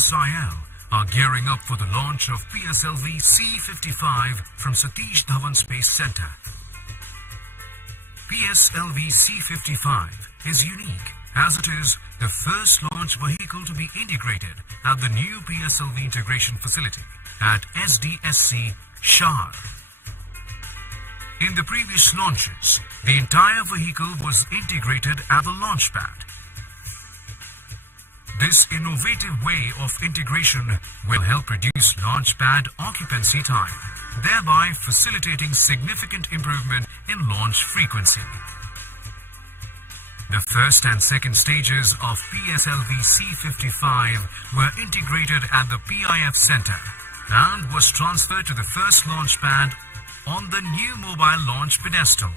NSIL are gearing up for the launch of PSLV-C55 from Satish Dhawan Space Center. PSLV-C55 is unique as it is the first launch vehicle to be integrated at the new PSLV integration facility at SDSC Shahar. In the previous launches, the entire vehicle was integrated at the launch pad. This innovative way of integration will help reduce launch pad occupancy time, thereby facilitating significant improvement in launch frequency. The first and second stages of PSLV-C55 were integrated at the PIF Center and was transferred to the first launch pad on the new mobile launch pedestal.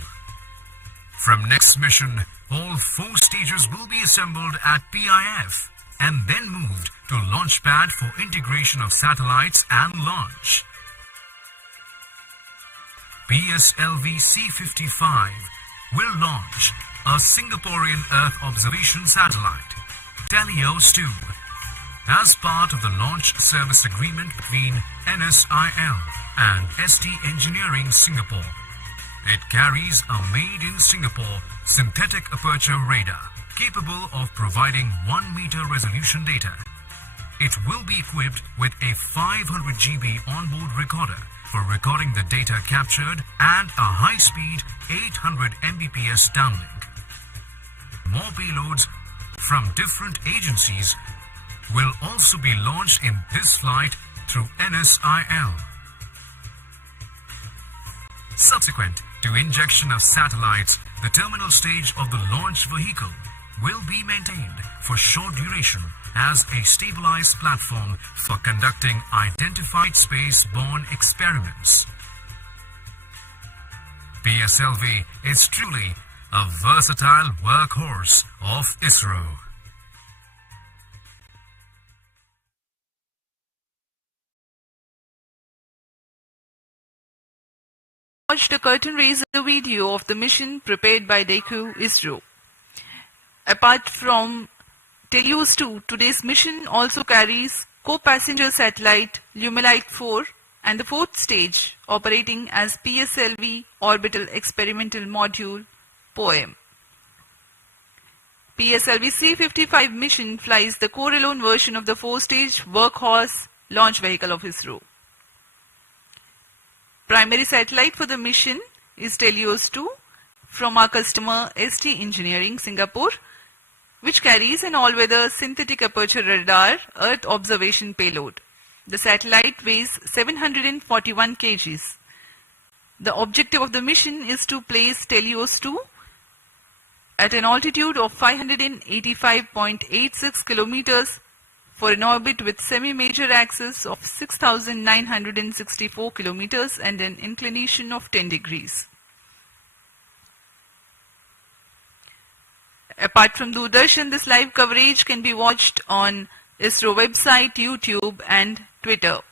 From next mission, all 4 stages will be assembled at PIF and then moved to launch pad for integration of satellites and launch. PSLV-C55 will launch a Singaporean Earth observation satellite, TeLEOS-2, as part of the launch service agreement between NSIL and ST Engineering Singapore. It carries a made-in-Singapore synthetic aperture radar capable of providing 1-meter resolution data. It will be equipped with a 500 GB onboard recorder for recording the data captured and a high-speed 800 Mbps downlink. More payloads from different agencies will also be launched in this flight through NSIL. Subsequent to injection of satellites, the terminal stage of the launch vehicle will be maintained for short duration as a stabilized platform for conducting identified space-borne experiments. PSLV is truly a versatile workhorse of ISRO. Watched a curtain raiser video of the mission prepared by DECU ISRO. Apart from TeLEOS-2, today's mission also carries co-passenger satellite Lumelite 4 and the 4th stage operating as PSLV Orbital Experimental Module POEM. PSLV-C55 mission flies the core-alone version of the 4-stage workhorse launch vehicle of ISRO. Primary satellite for the mission is TeLEOS-2 from our customer ST Engineering Singapore, which carries an all-weather synthetic aperture radar Earth observation payload. The satellite weighs 741 kg. The objective of the mission is to place TeLEOS-2 at an altitude of 585.86 kilometers for an orbit with semi-major axis of 6,964 kilometers and an inclination of 10 degrees. Apart from Doordarshan, this live coverage can be watched on ISRO website, YouTube and Twitter.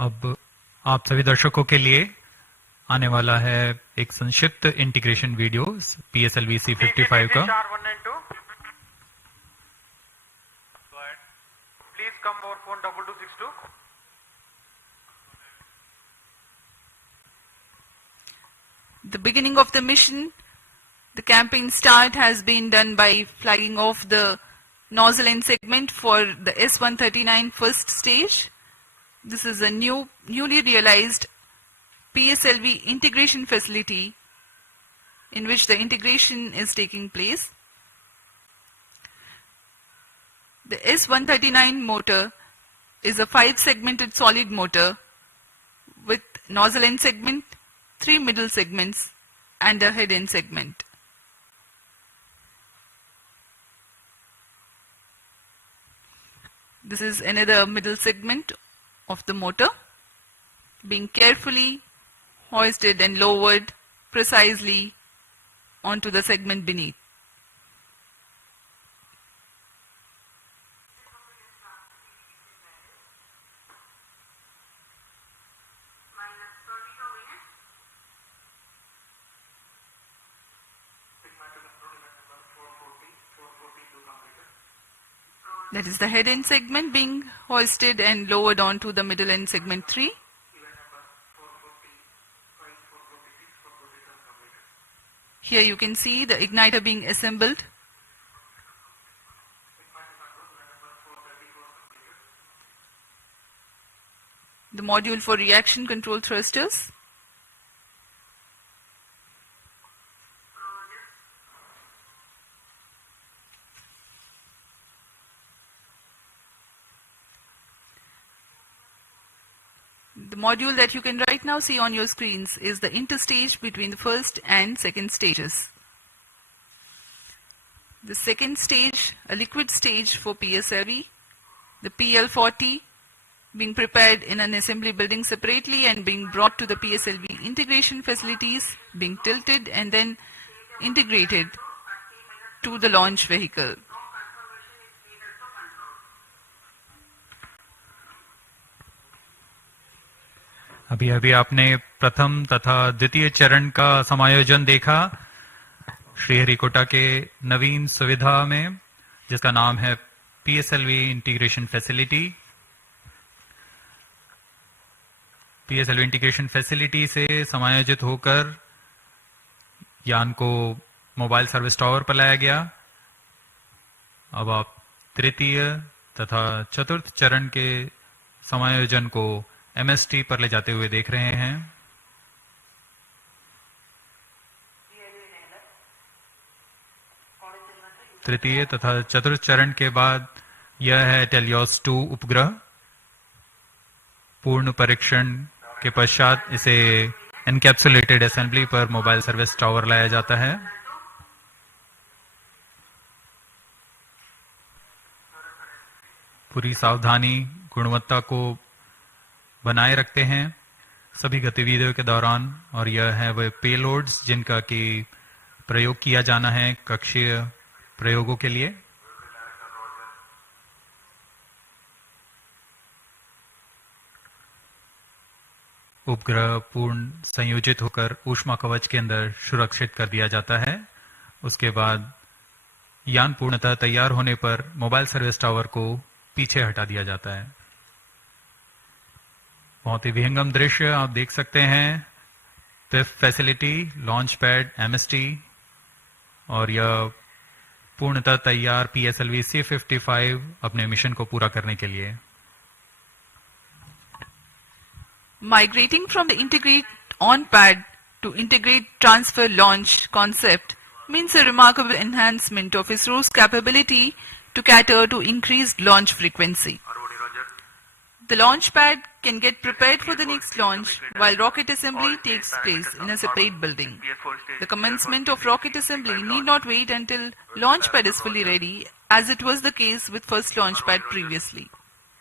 अब आप सभी दर्शकों के लिए आने वाला है एक संक्षिप्त इंटीग्रेशन वीडियो PSLV C55 का। Please come over phone 2262. The beginning of the mission, the campaign start has been done by flagging off the nozzle end segment for the S139 first stage. This is a newly realized PSLV integration facility in which the integration is taking place. The S139 motor is a 5-segmented solid motor with nozzle end segment, 3 middle segments and a head end segment. This is another middle segment of the motor being carefully hoisted and lowered precisely onto the segment beneath. That is the head end segment being hoisted and lowered onto the middle end segment 3. Here you can see the igniter being assembled. The module for reaction control thrusters. The module that you can right now see on your screens is the interstage between the first and second stages. The second stage, a liquid stage for PSLV, the PL40 being prepared in an assembly building separately and being brought to the PSLV integration facilities, being tilted and then integrated to the launch vehicle. अभी अभी आपने प्रथम तथा द्वितीय चरण का समायोजन देखा श्रीहरिकोटा के नवीन सुविधा में, जिसका नाम है PSLV integration facility. PSLV integration facility से समायोजित होकर यान को मोबाइल सर्विस टावर पर लाया गया। अब आप तृतीय तथा चतुर्थ चरण के समायोजन को MST पर ले जाते हुए देख रहे हैं। तृतीय तथा चतुर्थ चरण के बाद यह है TeLEOS-2 उपग्रह। पूर्ण परीक्षण के पश्चात इसे एनकैप्सुलेटेड असेंबली पर मोबाइल सर्विस टावर लाया जाता है। पूरी सावधानी, गुणवत्ता को बनाए रखते हैं सभी गतिविधियों के दौरान, और यह है वह पेलोड्स जिनका कि प्रयोग किया जाना है कक्षीय प्रयोगों के लिए। उपग्रह पूर्ण संयोजित होकर ऊष्मा कवच के अंदर सुरक्षित कर दिया जाता है। उसके बाद यान पूर्णतः तैयार होने पर मोबाइल सर्विस टावर को पीछे हटा दिया जाता है। बहुत ही विहंगम दृश्य आप देख सकते हैं। PIFF facility, launch pad, MST और यह पूर्णतः तैयार PSLV-C55 अपने मिशन को पूरा करने के लिए। Migrating from the integrate on pad to integrate transfer launch concept means a remarkable enhancement of ISRO's capability to cater to increased launch frequency. The launch pad can get prepared for the next launch while rocket assembly takes place in a separate building. The commencement of rocket assembly need not wait until launch pad is fully ready, as it was the case with first launch pad previously.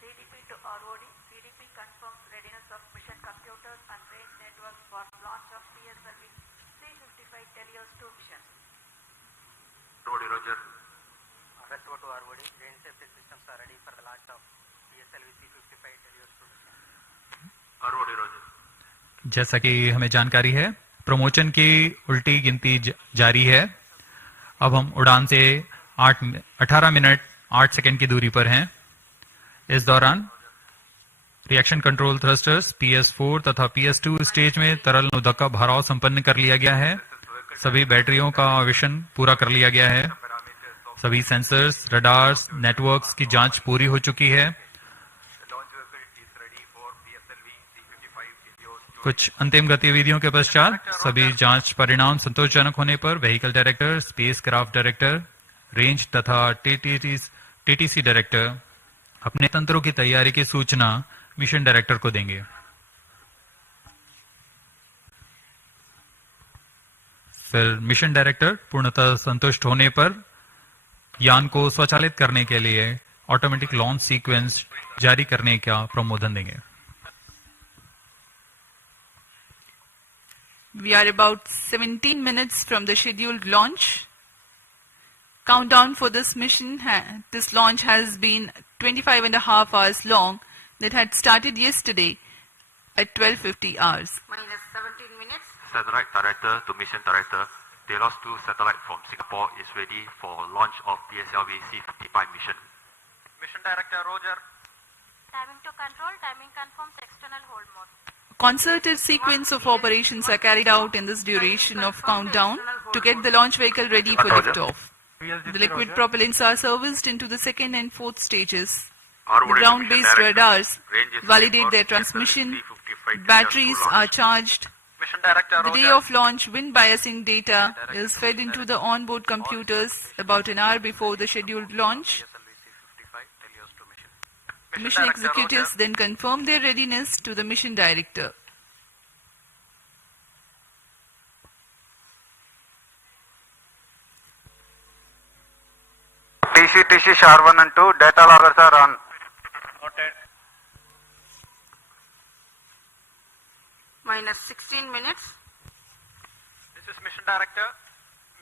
CDP to ROD, CDP confirms readiness of mission computers and range networks for launch of PSLV-C55 TeLEOS-2 mission. Roger. RSO to ROD, range safety systems are ready for the launch of PSLV-C55 TeLEOS-2 mission. Roger. जैसा कि हमें जानकारी है, promotion की उल्टी गिनती जारी है। अब हम उड़ान से 18 मिनट 8 सेकंड की दूरी पर हैं। इस दौरान रिएक्शन कंट्रोल थ्रस्टर्स PS4 तथा PS2 स्टेज में तरल नोदक का भराव संपन्न कर लिया गया है। सभी बैटरियों का आवेशन पूरा कर लिया गया है। सभी सेंसर्स, रडार्स, नेटवर्क्स की जांच पूरी हो चुकी है। कुछ अंतिम गतिविधियों के पश्चात सभी जांच परिणाम संतोषजनक होने पर vehicle director, space craft director, range तथा TTC डायरेक्टर अपने तंत्रों की तैयारी की सूचना मिशन डायरेक्टर को देंगे। फिर मिशन डायरेक्टर पूर्णतः संतुष्ट होने पर यान को स्वचालित करने के लिए ऑटोमेटिक लॉन्च सीक्वेंस जारी करने का प्रमोदन देंगे। We are about 17 minutes from the scheduled launch. Countdown for this mission, this launch has been 25 and a half hours long. That had started yesterday at 12:50 hours. Minus 17 minutes. Satellite Director to Mission Director, TeLEOS-2 satellite from Singapore is ready for launch of PSLV-C55 mission. Mission Director Roger. Timing to control, timing confirms external hold mode. Concerted sequence of operations are carried out in this duration of countdown to get the launch vehicle ready for liftoff. The liquid propellants are serviced into the second and fourth stages. The ground-based radars validate their transmission. Batteries are charged. Mission Director The Roger. day of launch, wind biasing data is fed into the onboard computers about an hour before the scheduled launch. PSLV-C55 TeLEOS-2 mission. The mission executives then confirm their readiness to the mission director. TC SHAR 1 and 2 data loggers are on. Noted. Minus 16 minutes. This is Mission Director.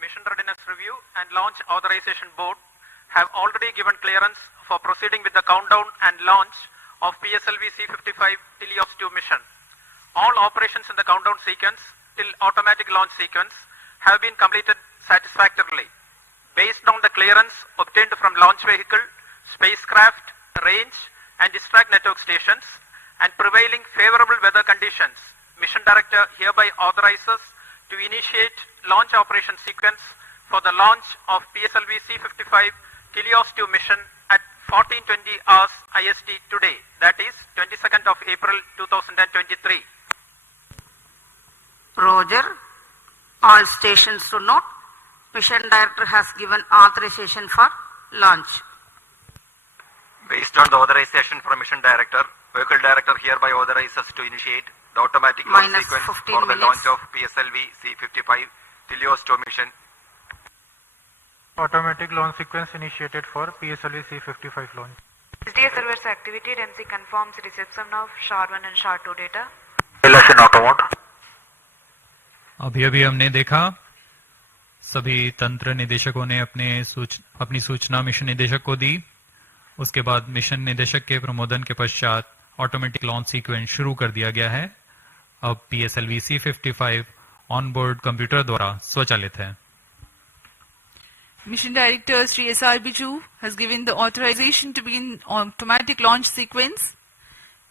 Mission Readiness Review and Launch Authorization Board have already given clearance for proceeding with the countdown and launch of PSLV-C55 TeLEOS-2 mission. All operations in the countdown sequence till automatic launch sequence have been completed satisfactorily. Based on the clearance obtained from launch vehicle, spacecraft, range and distract network stations and prevailing favorable weather conditions, Mission Director hereby authorizes to initiate launch operation sequence for the launch of PSLV-C55 TeLEOS-2 mission at 14:20 hours IST today, that is 22nd of April 2023. Roger. All stations to note. Mission Director has given authorization for launch. Based on the authorization from Mission Director, Vehicle Director hereby authorizes to initiate the automatic launch Minus sequence 15 for the minutes. launch of PSLV-C55 TeLEOS-2 mission. Automatic launch sequence initiated for PSLV-C55 launch. SDA servers activated. MC confirms reception of SHAR 1 and SHAR 2 data. Election auto mode. अभी अभी हमने देखा सभी तंत्र निदेशकों ने अपनी सूचना मिशन निदेशक को दी। उसके बाद मिशन निदेशक के प्रमोदन के पश्चात ऑटोमेटिक लॉन्च सीक्वेंस शुरू कर दिया गया है। अब PSLV-C55 ऑनबोर्ड कंप्यूटर द्वारा स्वचालित है। Mission Director Sri S.R. Biju has given the authorization to begin automatic launch sequence,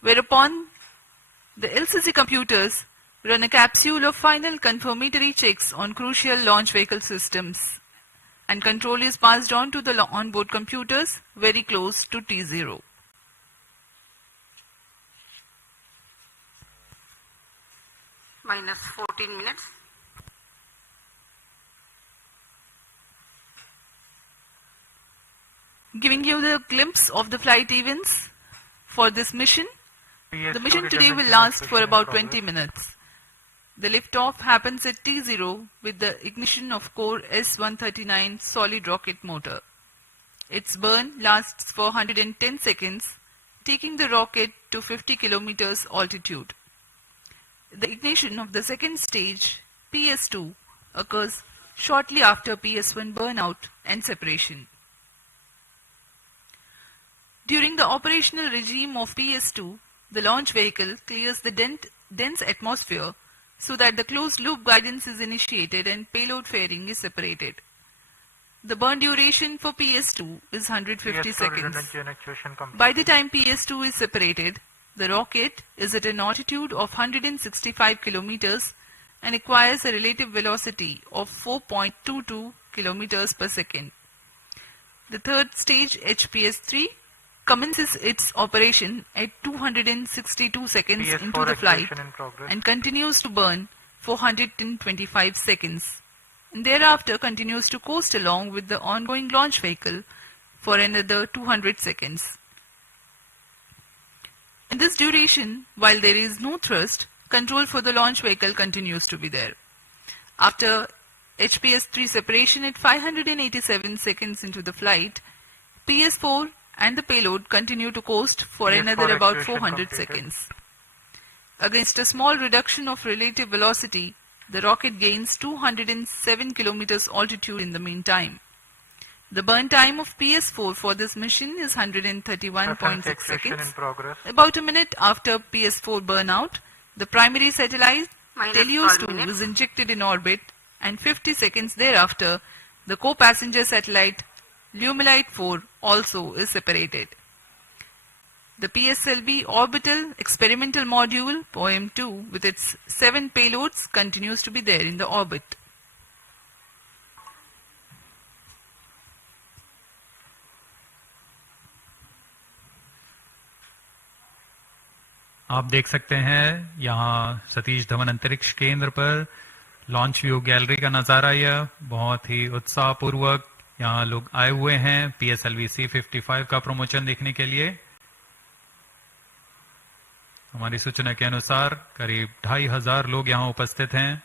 whereupon the LCC computers run a capsule of final confirmatory checks on crucial launch vehicle systems, and control is passed on to the onboard computers very close to T0. Minus 14 minutes. Giving you the glimpse of the flight events for this mission. The mission today will last for about 20 minutes. The liftoff happens at T0 with the ignition of core S-139 solid rocket motor. Its burn lasts for 110 seconds, taking the rocket to 50 kilometers altitude. The ignition of the second stage, PS2, occurs shortly after PS1 burnout and separation. During the operational regime of PS2, the launch vehicle clears the dense atmosphere so that the closed-loop guidance is initiated and payload fairing is separated. The burn duration for PS2 is 150 seconds. By the time PS2 is separated, the rocket is at an altitude of 165 kilometers and acquires a relative velocity of 4.22 kilometers per second. The third stage, HPS-3, commences its operation at 262 seconds into the flight and continues to burn for 125 seconds. And thereafter continues to coast along with the ongoing launch vehicle for another 200 seconds. In this duration, while there is no thrust, control for the launch vehicle continues to be there. After HPS-3 separation at 587 seconds into the flight, PS4 and the payload continue to coast for another about 400 seconds. Against a small reduction of relative velocity, the rocket gains 207 kilometers altitude in the meantime. The burn time of PS4 for this mission is 131.6 seconds. About a minute after PS4 burnout, the primary satellite TeLEOS-2 is injected in orbit, and 50 seconds thereafter, the co-passenger satellite Lumilite 4 also is separated. The PSLV orbital experimental module POEM-2 with its 7 payloads continues to be there in the orbit. आप देख सकते हैं यहाँ सतीश धवन अंतरिक्ष केंद्र पर launch view gallery का नजारा। यह बहुत ही उत्साहपूर्वक यहाँ लोग आए हुए हैं PSLV-C55 का प्रमोशन देखने के लिए। हमारी सूचना के अनुसार करीब 2500 लोग यहाँ उपस्थित हैं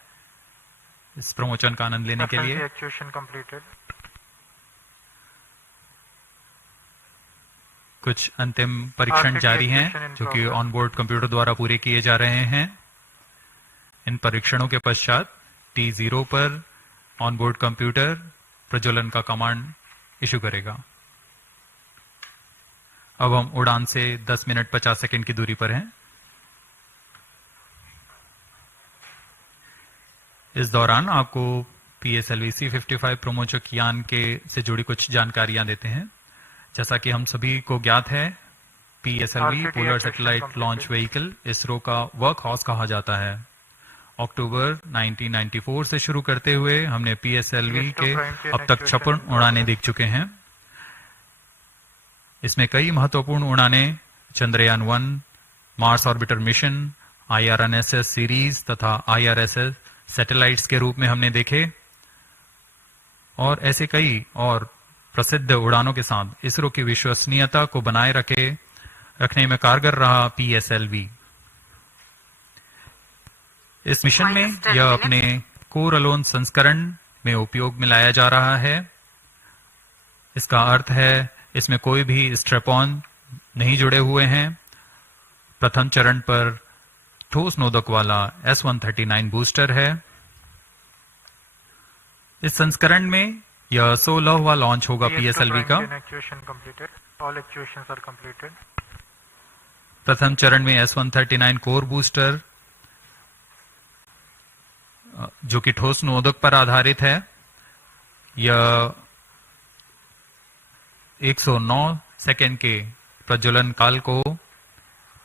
इस प्रमोशन का आनंद लेने के लिए। कुछ अंतिम परीक्षण जारी हैं जो कि ऑनबोर्ड कंप्यूटर द्वारा पूरे किए जा रहे हैं। इन परीक्षणों के पश्चात T0 पर ऑनबोर्ड कंप्यूटर प्रज्वलन का कमांड इशू करेगा। अब हम उड़ान से 10 मिनट 50 सेकंड की दूरी पर हैं। इस दौरान आपको PSLV-C55 प्रमोचक यान के से जुड़ी कुछ जानकारियां देते हैं। जैसा कि हम सभी को ज्ञात है, PSLV polar satellite launch vehicle ISRO का वर्क हाउस कहा जाता है। अक्टूबर 1994 से शुरू करते हुए हमने PSLV के अब तक 56 उड़ानें देख चुके हैं। इसमें कई महत्वपूर्ण उड़ानें Chandrayaan 1, Mars orbiter mission, IRNSS series तथा IRSS सैटेलाइट्स के रूप में हमने देखे और ऐसे कई और प्रसिद्ध उड़ानों के साथ इसरो की विश्वसनीयता को बनाए रखने में कारगर रहा PSLV। इस मिशन में यह अपने कोर अलोन संस्करण में उपयोग में लाया जा रहा है। इसका अर्थ है इसमें कोई भी स्ट्रैप ऑन नहीं जुड़े हुए हैं। प्रथम चरण पर ठोस नोदक वाला S139 बूस्टर है। इस संस्करण में यह 16वां लॉन्च होगा PSLV का। प्रथम चरण में S139 कोर बूस्टर जो कि ठोस नोदक पर आधारित है, यह 109 सेकेंड के प्रज्वलन काल को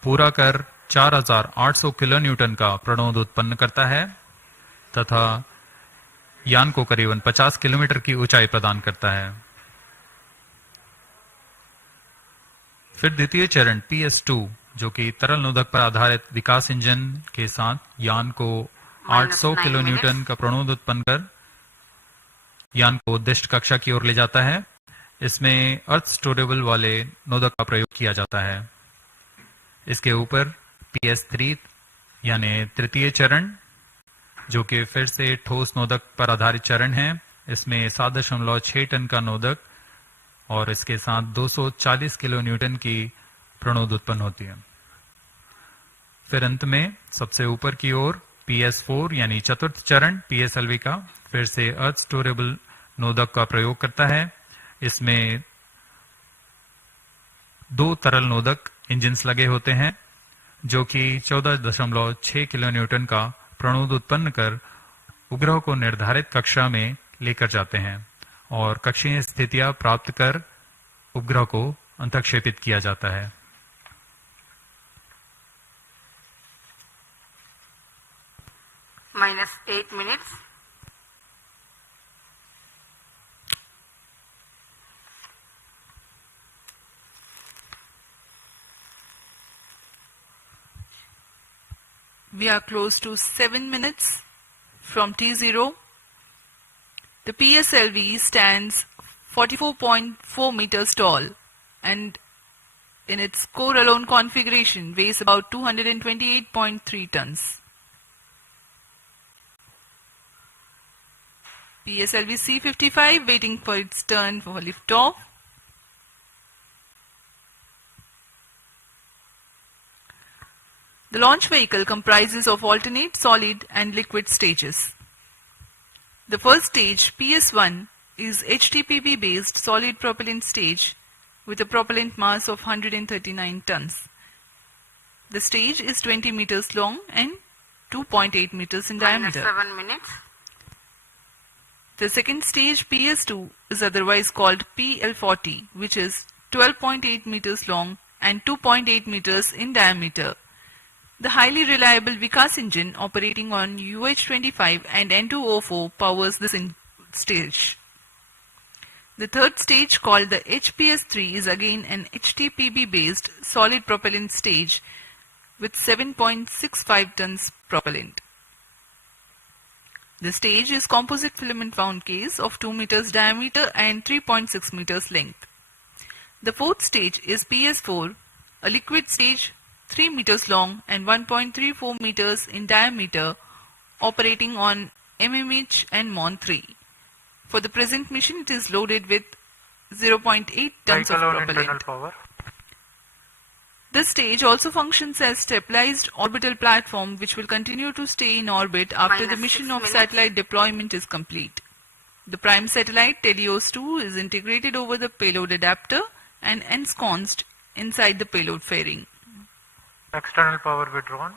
पूरा कर 4800 किलो न्यूटन का प्रणोद उत्पन्न करता है तथा यान को करीबन 50 किलोमीटर की ऊंचाई प्रदान करता है। फिर द्वितीय चरण PS2 जो कि तरल नोदक पर आधारित विकास इंजन के साथ यान को 800 किलो न्यूटन का प्रणोद उत्पन्न कर यान को उद्दिष्ट कक्षा की ओर ले जाता है। इसमें अर्थ स्टोरेबल वाले नोदक का प्रयोग किया जाता है। इसके ऊपर PS3 यानी तृतीय चरण जो कि फिर से ठोस नोदक पर आधारित चरण है। इसमें 7.6 टन का नोदक और इसके साथ 240 किलो न्यूटन की प्रणोद उत्पन्न होती है। फिर अंत में सबसे ऊपर की ओर PS4 यानी चतुर्थ चरण PSLV का फिर से अर्थ स्टोरेबल नोदक का प्रयोग करता है। इसमें 2 तरल नोदक इंजिन्स लगे होते हैं जो कि 14.6 किलो न्यूटन का प्रणोद उत्पन्न कर उपग्रह को निर्धारित कक्षा में लेकर जाते हैं और कक्षीय स्थितियां प्राप्त कर उपग्रह को अंतक्षेपित किया जाता है। -8 minutes. We are close to 7 minutes from T0. The PSLV stands 44.4 meters tall and in its core alone configuration weighs about 228.3 tons. PSLV-C55 waiting for its turn for liftoff. The launch vehicle comprises of alternate solid and liquid stages. The first stage, PS1, is HTPB based solid propellant stage with a propellant mass of 139 tons. The stage is 20 meters long and 2.8 meters in diameter. -7 minutes. The second stage, PS2, is otherwise called PL40, which is 12.8 meters long and 2.8 meters in diameter. The highly reliable Vikas engine operating on UH-25 and N2O4 powers this stage. The third stage, called the HPS-3, is again an HTPB-based solid propellant stage with 7.65 tons propellant. The stage is composite filament wound case of 2 meters diameter and 3.6 meters length. The fourth stage is PS4, a liquid stage 3 meters long and 1.34 meters in diameter, operating on MMH and MON3. For the present mission, it is loaded with 0.8 tons of propellant. Power. This stage also functions as stabilized orbital platform which will continue to stay in orbit after the mission of satellite deployment is complete. The prime satellite TeLEOS-2 is integrated over the payload adapter and ensconced inside the payload fairing. External power withdrawn.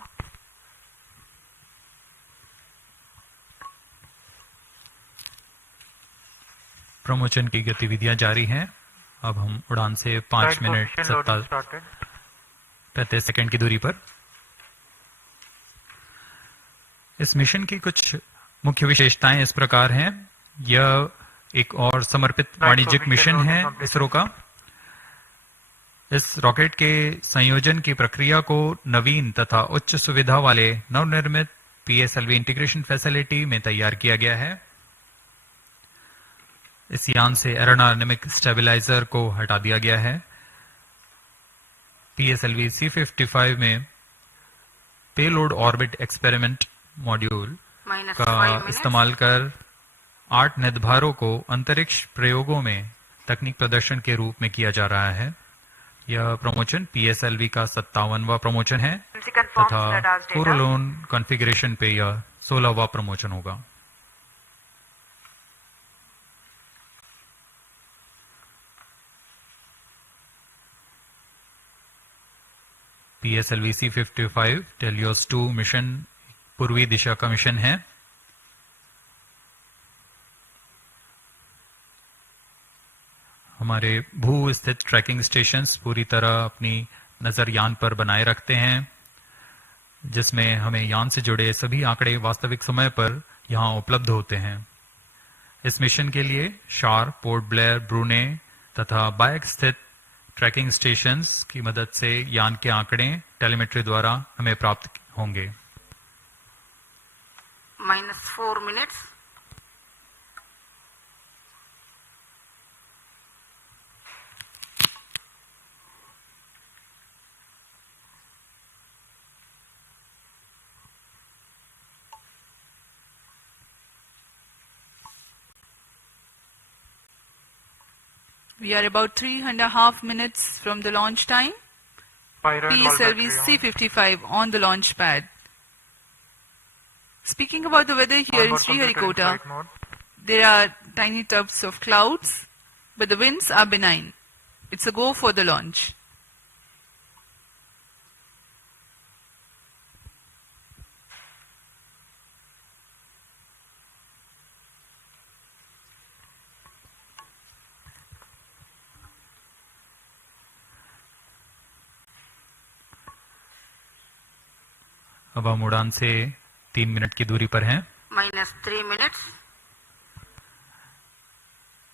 Promotion की गतिविधियां जारी हैं। अब हम उड़ान से 5 minute 35 second की दूरी पर। इस मिशन की कुछ मुख्य विशेषताएं इस प्रकार हैं। यह एक और समर्पित वाणिज्यिक मिशन है इसरो का। इस रॉकेट के संयोजन की प्रक्रिया को नवीन तथा उच्च सुविधा वाले नवनिर्मित PSLV इंटीग्रेशन फैसिलिटी में तैयार किया गया है। इस यान से एरोडायनेमिक स्टेबलाइजर को हटा दिया गया है। PSLV-C55 में पेलोड ऑर्बिट एक्सपेरिमेंट मॉड्यूल का इस्तेमाल कर 8 निर्धारों को अंतरिक्ष प्रयोगों में तकनीक प्रदर्शन के रूप में किया जा रहा है। यह प्रमोशन PSLV का 57वां प्रमोशन है तथा कोरोलोन कॉन्फ़िगरेशन पे यह 16वां प्रमोशन होगा। PSLV-C55 TeLEOS-2 मिशन पूर्वी दिशा का मिशन है। हमारे भू स्थित ट्रैकिंग स्टेशंस पूरी तरह अपनी नजर यान पर बनाए रखते हैं, जिसमें हमें यान से जुड़े सभी आंकड़े वास्तविक समय पर यहां उपलब्ध होते हैं। इस मिशन के लिए शार, पोर्ट ब्लेयर, ब्रूने तथा बायक स्थित ट्रैकिंग स्टेशंस की मदद से यान के आंकड़े टेलीमेट्री द्वारा हमें प्राप्त होंगे। -4 minutes. We are about 3.5 minutes from the launch time. PSLV-C55 on the launch pad. Speaking about the weather here in Sriharikota, there are tiny tufts of clouds, but the winds are benign. It's a go for the launch. अब हम उड़ान से 3 minute की दूरी पर हैं। -3 minutes.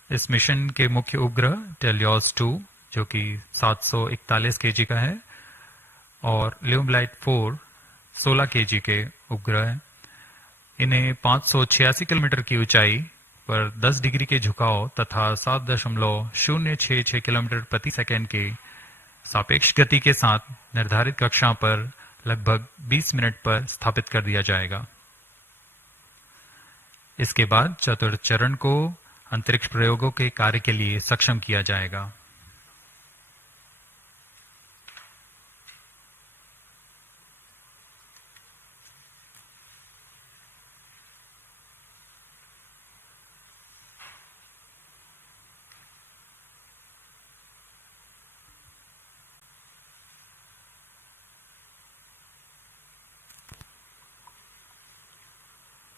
इस mission के मुख्य उपग्रह TeLEOS-2 जो कि 741 kg का है और ल्यूमलाइट 4 16 kg के उपग्रह हैं। इन्हें 586 किलोमीटर की ऊंचाई पर 10 डिग्री के झुकाव तथा 7.066 किलोमीटर प्रति सेकंड के सापेक्ष गति के साथ निर्धारित कक्षा पर लगभग 20 मिनट पर स्थापित कर दिया जाएगा। इसके बाद चतुर्थ चरण को अंतरिक्ष प्रयोगों के कार्य के लिए सक्षम किया जाएगा।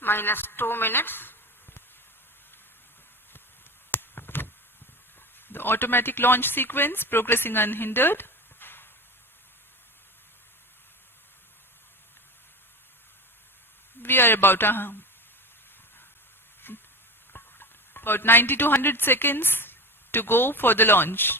-2 minutes. The automatic launch sequence progressing unhindered. We are about 90 to 100 seconds to go for the launch.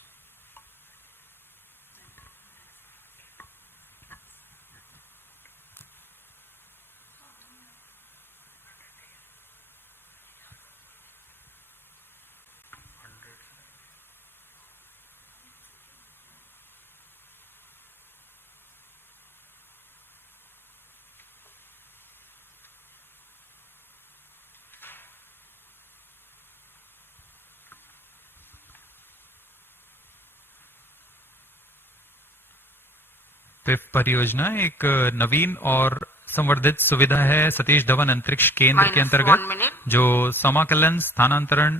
PIFF परियोजना एक नवीन और संवर्धित सुविधा है सतीश धवन अंतरिक्ष केंद्र के अंतर्गत जो समाकलन, स्थानांतरण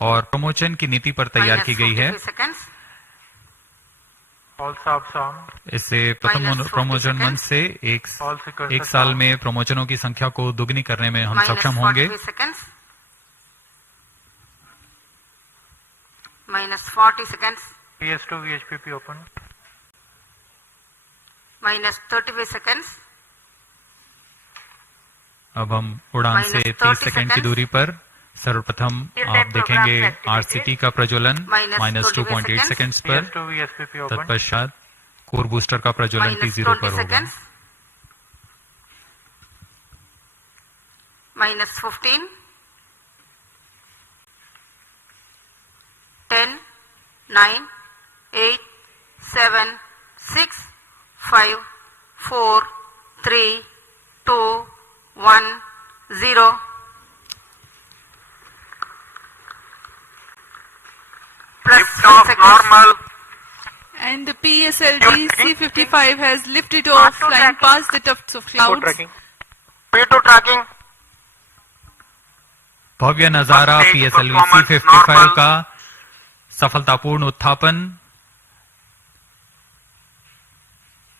और प्रमोशन की नीति पर तैयार की गई है। इससे प्रथम प्रमोशन मंच से एक साल में प्रमोशनों की संख्या को दुगनी करने में हम सक्षम होंगे। -40 seconds. PS2 VHPP open. -35 seconds. अब हम उड़ान से 30 सेकंड की दूरी पर सर्वप्रथम आप देखेंगे आरसीटी का प्रज्वलन -2.8 सेकंड्स पर। तत्पश्चात कोर बूस्टर का प्रज्वलन T0 पर होगा। -15. 10, 9, 8, 7, 6, 5, 4, 3, 2, 1, 0. Lift-off normal. And the PSLV-C55 has lifted off, flying past the tufts of clouds. P2 tracking. भव्य नजारा PSLV-C55 का सफलतापूर्ण उत्थापन।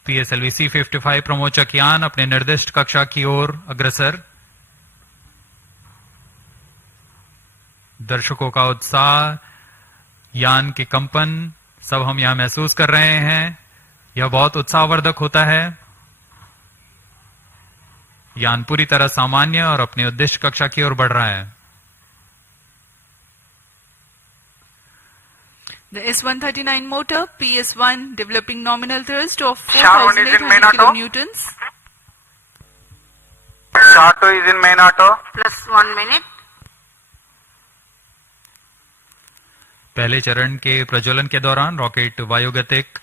PSLV-C55 प्रमोचक यान अपने निर्दिष्ट कक्षा की ओर अग्रसर। दर्शकों का उत्साह, यान के कंपन सब हम यहां महसूस कर रहे हैं। यह बहुत उत्साहवर्धक होता है। यान पूरी तरह सामान्य और अपनी उद्दिष्ट कक्षा की ओर बढ़ रहा है। The S139 motor, PS1, developing nominal thrust of 4,800 kilonewtons. Short 2 is in main auto. +1 minute. पहले चरण के प्रज्वलन के दौरान रॉकेट वायुगतिक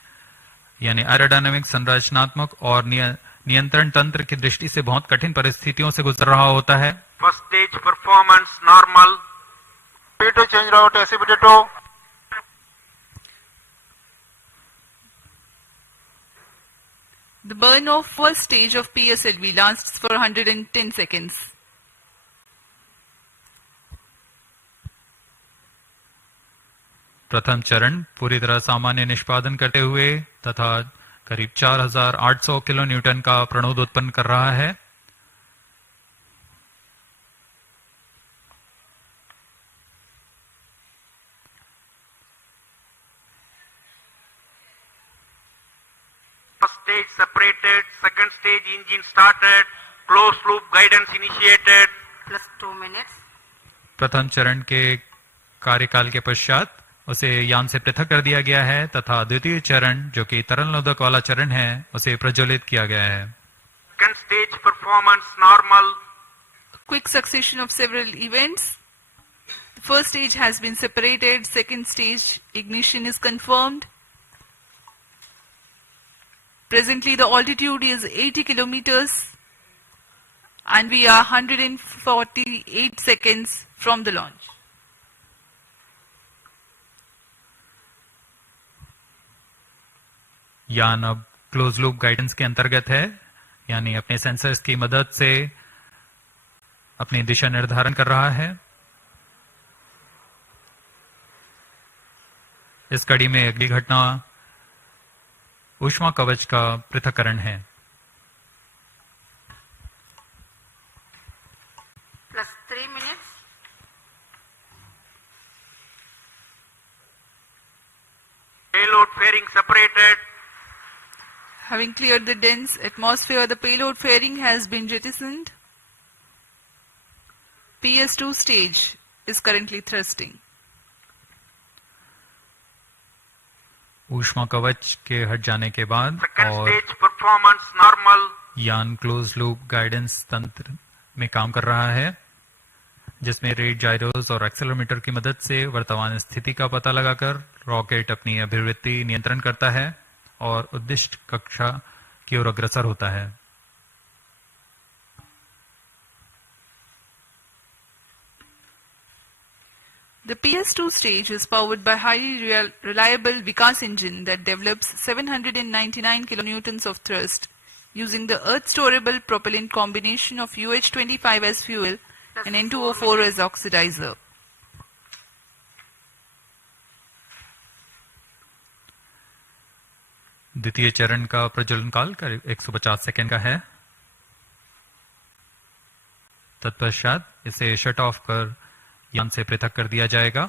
यानी एरोडायनामिक, संरचनात्मक और नियंत्रण तंत्र की दृष्टि से बहुत कठिन परिस्थितियों से गुजर रहा होता है। First stage performance normal. P2 change route SCBT2. The burn of first stage of PSLV lasts for 110 seconds. प्रथम चरण पूरी तरह सामान्य निष्पादन करते हुए तथा करीब 4,800 किलो न्यूटन का प्रणोद उत्पन्न कर रहा है। First stage separated, second stage engine started, closed loop guidance initiated. +2 minutes. प्रथम चरण के कार्यकाल के पश्चात उसे यान से पृथक कर दिया गया है तथा द्वितीय चरण जो कि तरल नोदक वाला चरण है उसे प्रज्वलित किया गया है। Second stage performance normal. Quick succession of several events. The first stage has been separated, second stage ignition is confirmed. Presently the altitude is 80 kilometers and we are 148 seconds from the launch. यान अब close loop guidance के अंतर्गत है, यानी अपने sensors की मदद से अपनी दिशा निर्धारण कर रहा है। इस कड़ी में अगली घटना ऊष्मा कवच का पृथक्करण है। +3 minutes. Payload fairing separated. Having cleared the dense atmosphere, the payload fairing has been jettisoned. PS2 stage is currently thrusting. ऊष्मा कवच के हट जाने के बाद Second और stage performance normal. यान क्लोज लूप गाइडेंस तंत्र में काम कर रहा है, जिसमें रेट जाइरोस और एक्सेलेरोमीटर की मदद से वर्तमान स्थिति का पता लगाकर रॉकेट अपनी अभिवृत्ति नियंत्रण करता है और उद्दिष्ट कक्षा की ओर अग्रसर होता है। The PS2 stage is powered by highly reliable Vikas engine that develops 799 kilonewtons of thrust using the earth-storable propellant combination of UH25 as fuel and N2O4 as oxidizer. द्वितीय चरण का प्रज्वलन काल करीब 150 सेकेंड का है। तत्पश्चात इसे शट ऑफ कर यान से पृथक कर दिया जाएगा।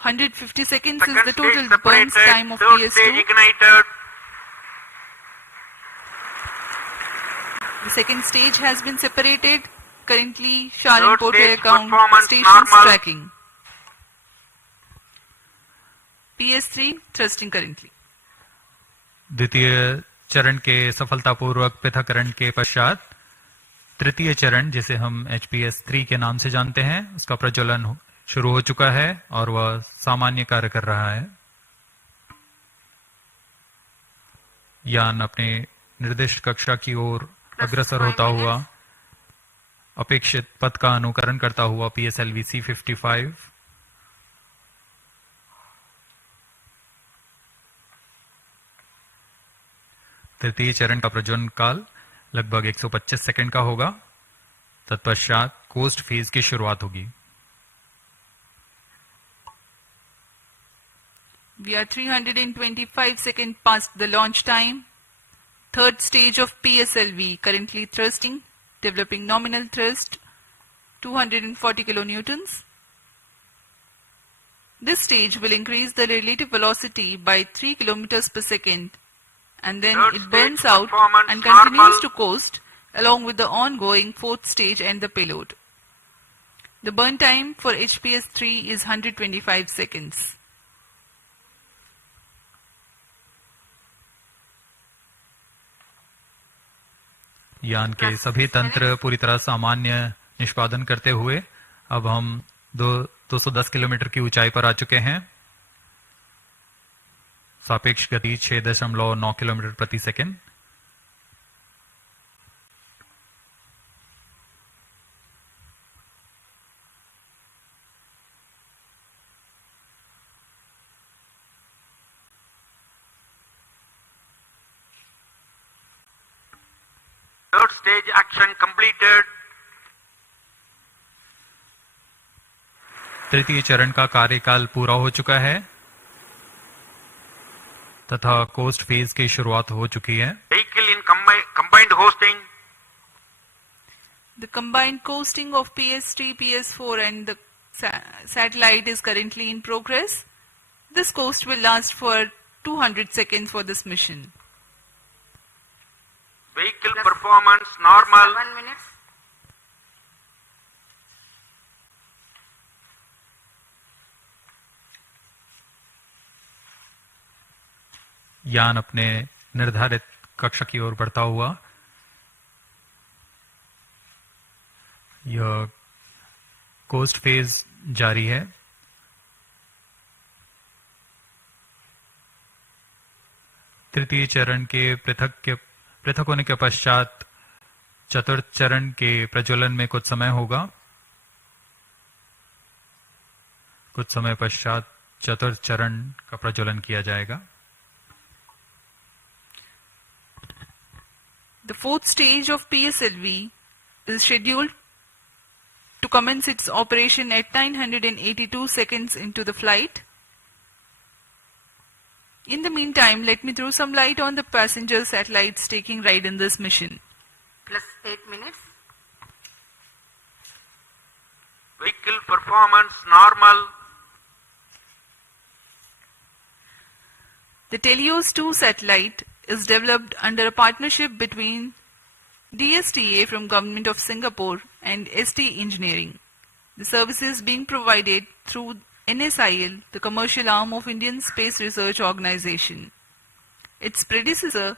150 seconds is Second the total stage burns separated. time of Third PS2. stage ignited. The second stage has been separated. Currently, Shar and Third Port stage account performance stations normal. tracking. PS3 thrusting currently. द्वितीय चरण के सफलतापूर्वक पृथक्करण के पश्चात तृतीय चरण, जिसे हम HPS3 के नाम से जानते हैं, उसका प्रज्वलन शुरू हो चुका है और वह सामान्य कार्य कर रहा है। यान अपने निर्दिष्ट कक्षा की ओर अग्रसर होता हुआ अपेक्षित पथ का अनुकरण करता हुआ PSLV-C55 तृतीय चरण का प्रज्वलन काल लगभग 125 सेकंड का होगा। तत्पश्चात कोस्ट फेज की शुरुआत होगी। We are 325 seconds past the launch time. Third stage of PSLV currently thrusting, developing nominal thrust 240 kilonewtons. This stage will increase the relative velocity by 3 kilometers per second, and then Third it burns stage out performance and continues normal. to coast along with the ongoing fourth stage and the payload. The burn time for HPS-3 is 125 seconds. यान के सभी तंत्र पूरी तरह सामान्य निष्पादन करते हुए अब हम 210 किलोमीटर की ऊंचाई पर आ चुके हैं। सापेक्ष गति 6.9 किलोमीटर प्रति second. Third stage action completed. तृतीय चरण का कार्यकाल पूरा हो चुका है तथा कोस्ट फेज की शुरुआत हो चुकी है। Vehicle in combined hosting. The combined coasting of PS3, PS4 and the satellite is currently in progress. This coast will last for 200 seconds for this mission. Vehicle performance normal. 7 minutes. यान अपने निर्धारित कक्षा की ओर बढ़ता हुआ यह कोस्ट फेज जारी है। तृतीय चरण के पृथक होने के पश्चात चतुर्थ चरण के प्रज्वलन में कुछ समय होगा। कुछ समय पश्चात चतुर्थ चरण का प्रज्वलन किया जाएगा। The fourth stage of PSLV is scheduled to commence its operation at 982 seconds into the flight. In the meantime, let me throw some light on the passenger satellites taking ride in this mission. Plus 8 minutes. Vehicle performance normal. The TeLEOS-2 satellite is developed under a partnership between DSTA from Government of Singapore and ST Engineering. The services being provided through NSIL, the commercial arm of Indian Space Research Organization. Its predecessor,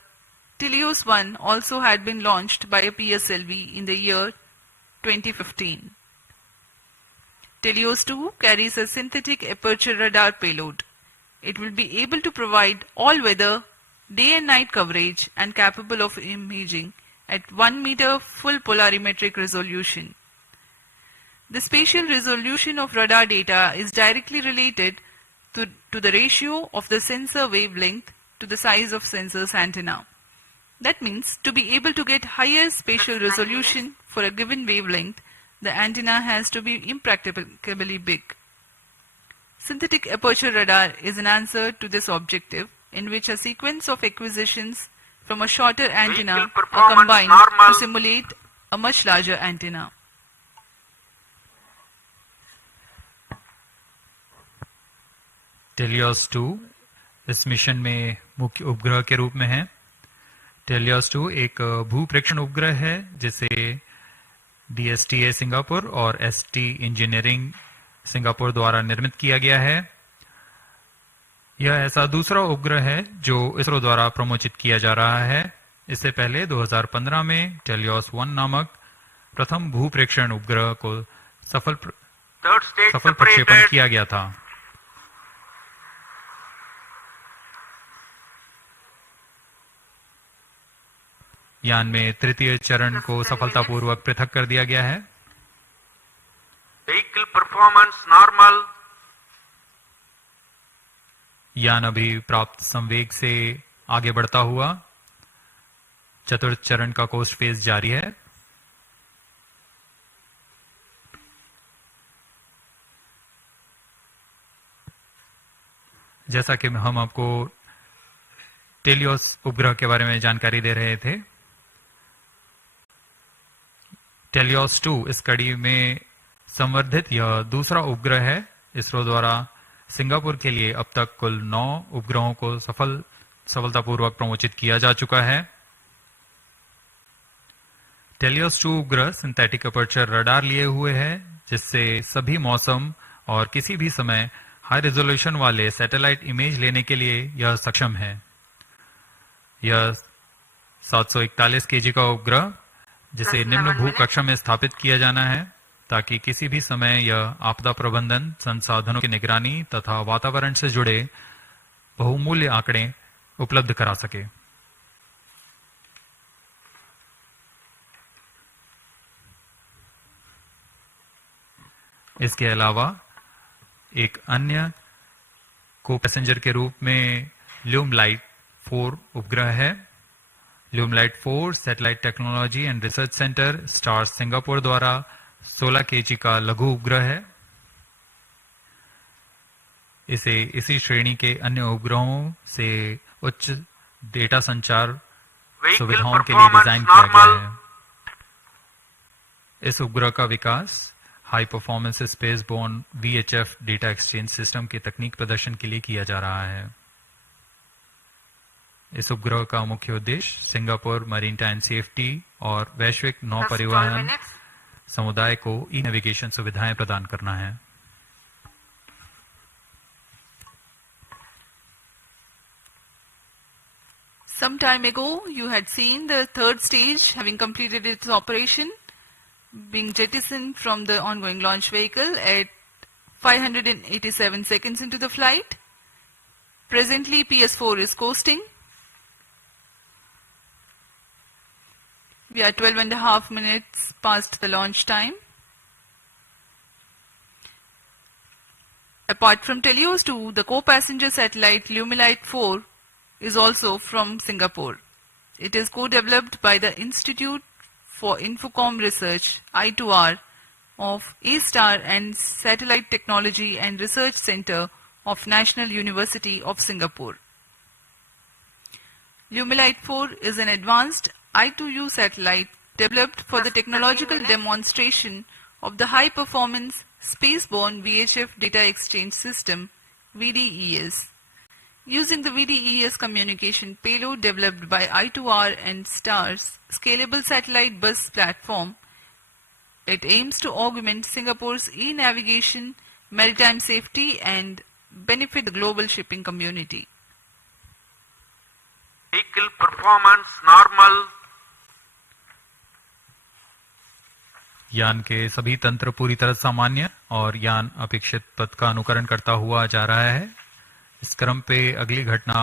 TeLEOS-1, also had been launched by a PSLV in the year 2015. TeLEOS-2 carries a synthetic aperture radar payload. It will be able to provide all-weather, day and night coverage and capable of imaging at 1 meter full polarimetric resolution. The spatial resolution of radar data is directly related to the ratio of the sensor wavelength to the size of sensor's antenna. That means to be able to get higher spatial resolution for a given wavelength, the antenna has to be impracticably big. Synthetic aperture radar is an answer to this objective, in which a sequence of acquisitions from a shorter antenna are combined to simulate a much larger antenna. TeLEOS-2 इस mission में मुख्य उपग्रह के रूप में है। TeLEOS-2 एक भूप्रेक्षण उपग्रह है जिसे DSTA सिंगापुर और ST इंजीनियरिंग सिंगापुर द्वारा निर्मित किया गया है। यह ऐसा दूसरा उपग्रह है जो इसरो द्वारा प्रमोचित किया जा रहा है। इससे पहले 2015 में TeLEOS-1 नामक प्रथम भूप्रेक्षण उपग्रह को सफल प्रक्षेपण किया गया था। यान में तृतीय चरण को सफलतापूर्वक पृथक कर दिया गया है। Vehicle performance normal. यान अभी प्राप्त संवेग से आगे बढ़ता हुआ चतुर्थ चरण का कोस्ट फेज जारी है। जैसा कि हम आपको TeLEOS उपग्रह के बारे में जानकारी दे रहे थे, TeLEOS-2 इस कड़ी में संवर्धित यह दूसरा उपग्रह है। इसरो द्वारा सिंगापुर के लिए अब तक कुल 9 उपग्रहों को सफलतापूर्वक प्रमोचित किया जा चुका है। TeLEOS-2 उपग्रह सिंथेटिक अपर्चर रडार लिए हुए है, जिससे सभी मौसम और किसी भी समय हाई रेजोल्यूशन वाले सैटेलाइट इमेज लेने के लिए यह सक्षम है। यह 741 केजी का उपग्रह जिसे निम्न भू कक्षा में स्थापित किया जाना है, ताकि किसी भी समय यह आपदा प्रबंधन, संसाधनों की निगरानी तथा वातावरण से जुड़े बहुमूल्य आंकड़े उपलब्ध करा सके। इसके अलावा एक अन्य को पैसेंजर के रूप में ल्यूमलाइट 4 उपग्रह है। ल्यूमलाइट 4 satellite technology and research centre star Singapore द्वारा 16 केजी का लघु उपग्रह है। इसे इसी श्रेणी के अन्य उपग्रहों से उच्च डेटा संचार सुविधाओं के लिए डिजाइन किया गया है। इस उपग्रह का विकास high performance space borne VHF data exchange system के तकनीक प्रदर्शन के लिए किया जा रहा है। इस उपग्रह का मुख्य उद्देश्य सिंगापुर मरीनटाइन सेफ्टी और वैश्विक नौ परिवहन समुदाय को ई-नेविगेशन सुविधाएं प्रदान करना है। Some time ago, you had seen the third stage having completed its operation, being jettisoned from the ongoing launch vehicle at 587 seconds into the flight. Presently, PS4 is coasting. We are 12.5 minutes past the launch time. Apart from TeLEOS-2, the co-passenger satellite Lumilite 4 is also from Singapore. It is co-developed by the Institute for Infocom Research, I2R, of A-Star and Satellite Technology and Research Center of National University of Singapore. Lumilite 4 is an advanced I2U satellite developed for the technological demonstration of the high-performance spaceborne VHF data exchange system, VDES. Using the VDES communication payload developed by I2R and STAR's scalable satellite bus platform, it aims to augment Singapore's e-navigation, maritime safety and benefit the global shipping community. Vehicle performance normal. यान के सभी तंत्र पूरी तरह सामान्य और यान अपेक्षित पथ का अनुकरण करता हुआ जा रहा है। इस क्रम पे अगली घटना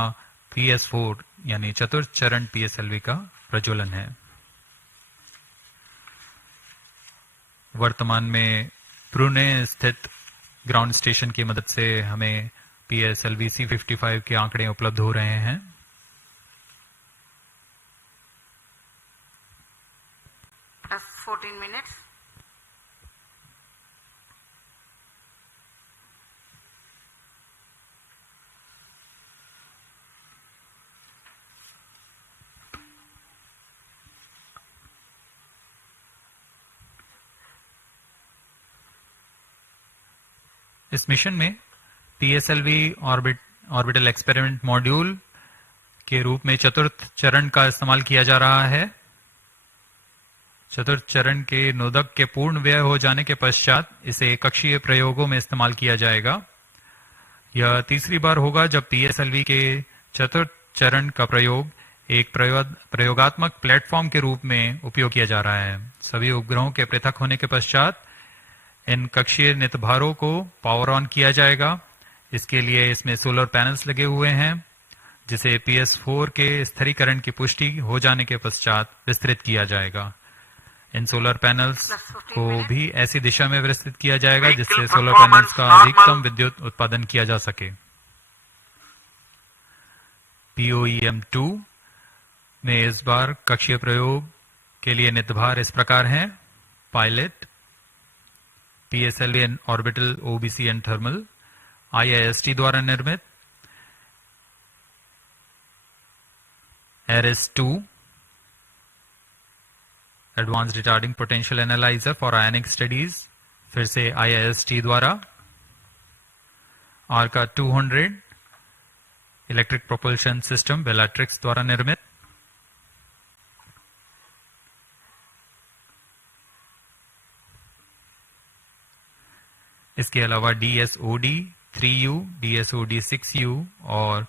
PS4 यानी चतुर्थ चरण PSLV का प्रज्वलन है। वर्तमान में पुणे स्थित ग्राउंड स्टेशन की मदद से हमें PSLV-C55 के आंकड़े उपलब्ध हो रहे हैं। Plus 14 minutes. इस मिशन में PSLV ऑर्बिटल एक्सपेरिमेंट मॉड्यूल के रूप में चतुर्थ चरण का इस्तेमाल किया जा रहा है। चतुर्थ चरण के नोदक के पूर्ण व्यय हो जाने के पश्चात इसे कक्षीय प्रयोगों में इस्तेमाल किया जाएगा। यह तीसरी बार होगा जब PSLV के चतुर्थ चरण का प्रयोग एक प्रयोगात्मक प्लेटफॉर्म के रूप में उपयोग किया जा रहा है। सभी उपग्रहों के पृथक होने के पश्चात इन कक्षीय नितभारों को पावर ऑन किया जाएगा। इसके लिए इसमें सोलर पैनल्स लगे हुए हैं, जिसे PS4 के स्थिरीकरण की पुष्टि हो जाने के पश्चात विस्तृत किया जाएगा। इन सोलर पैनल्स को भी ऐसी दिशा में विस्तृत किया जाएगा जिससे सोलर पैनल्स का अधिकतम विद्युत उत्पादन किया जा सके। POEM-2 में इस बार कक्षीय प्रयोग के लिए नितभार इस प्रकार हैं: pilot, PSLV and orbital OBC and thermal, IIST द्वारा निर्मित, ARIS-2 advance retarding potential analyser for ionic studies, फिर से IIST द्वारा, आर्का 200 इलेक्ट्रिक प्रोपल्शन सिस्टम बेलाट्रिक्स द्वारा निर्मित, इसके अलावा DSOD-3U, DSOD-6U और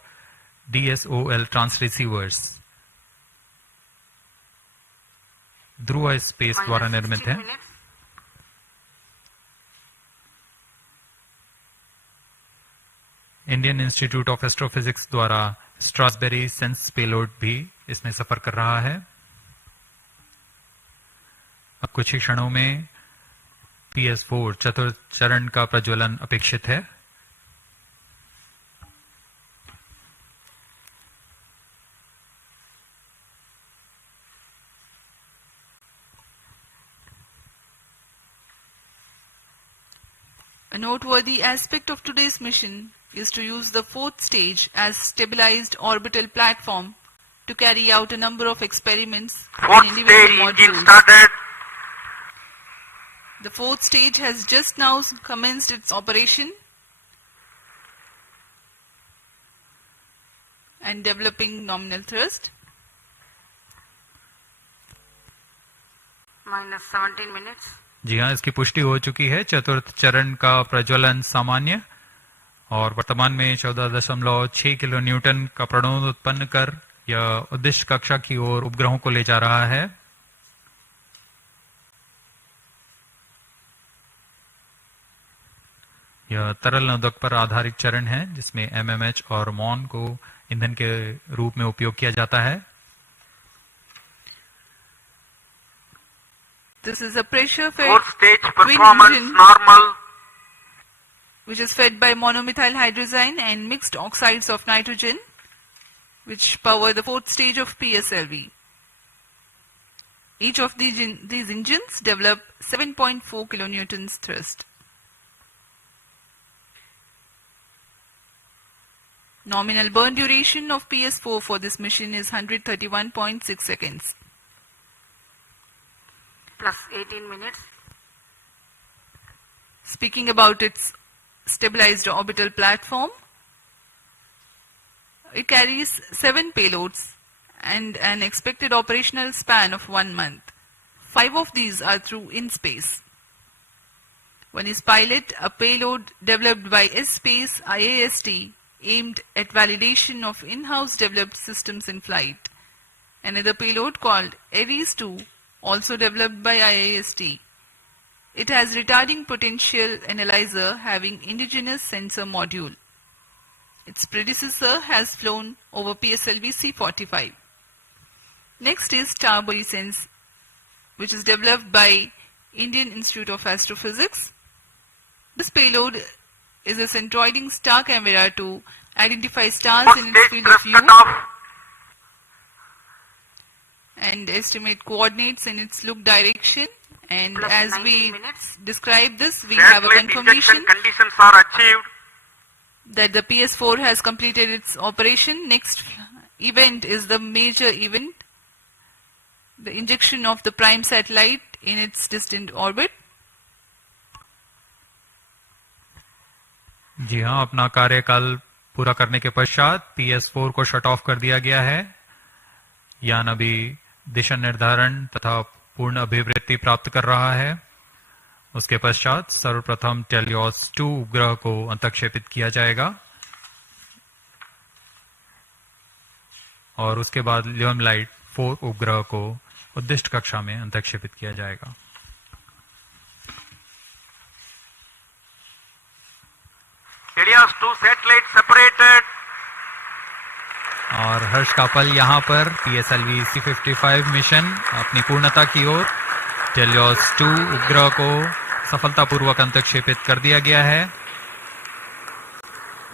DSOL ट्रांसरिसीवर्स ध्रुव स्पेस द्वारा निर्मित है। इंडियन इंस्टीट्यूट ऑफ एस्ट्रोफिजिक्स द्वारा स्ट्रासबेरी सेंस पेलोड भी इसमें सफर कर रहा है। अब कुछ ही क्षणों में PS4 चतुर्थ चरण का प्रज्वलन अपेक्षित है। A noteworthy aspect of today's mission is to use the fourth stage as stabilized orbital platform to carry out a number of experiments Fourth in individual stage engine modules. started. The fourth stage has just now commenced its operation and developing nominal thrust. Minus 17 minutes. जी हाँ, इसकी पुष्टि हो चुकी है। चतुर्थ चरण का प्रज्वलन सामान्य और वर्तमान में 14.6 किलो न्यूटन का प्रणोद उत्पन्न कर यह उद्देश्य कक्षा की ओर उपग्रहों को ले जा रहा है। यह तरल नोदक पर आधारित चरण है जिसमें MMH और MON को ईंधन के रूप में उपयोग किया जाता है। This is a pressure-fed Fourth stage twin performance engine normal. which is fed by monomethyl hydrazine and mixed oxides of nitrogen, which power the fourth stage of PSLV. Each of these engines develop 7.4 kilonewtons thrust. Nominal burn duration of PS4 for this mission is 131.6 seconds. Plus 18 minutes. Speaking about its stabilized orbital platform, It carries 7 payloads and an expected operational span of 1 month. 5 of these are through in-space. One is Pilot, a payload developed by S-Space IAST aimed at validation of in-house developed systems in flight. Another payload called Ares-2, also developed by IAST. It has retarding potential analyzer having indigenous sensor module. Its predecessor has flown over PSLV-C55. Next is Sense, which is developed by Indian Institute of Astrophysics. This payload is a centroiding star camera to identify stars in its field of view and estimate coordinates in its look direction. And Plus as 90 we minutes. describe this, we have a Satellite confirmation injection conditions are achieved. that the PS4 has completed its operation. Next event is the major event, the injection of the prime satellite in its distant orbit. जी हाँ, अपना कार्यकाल पूरा करने के पश्चात PS4 को shut off कर दिया गया है। यान अभी दिशा निर्धारण तथा पूर्ण अभिवृत्ति प्राप्त कर रहा है। उसके पश्चात सर्वप्रथम TeLEOS-2 उपग्रह को अंतक्षेपित किया जाएगा और उसके बाद लिमलाइट 4 उपग्रह को उद्दिष्ट कक्षा में अंतक्षेपित किया जाएगा। TeLEOS-2 satellite separated. और हर्ष का पल यहाँ पर PSLV-C55 मिशन अपनी पूर्णता की ओर। TeLEOS-2 उपग्रह को सफलतापूर्वक अंतक्षेपित कर दिया गया है।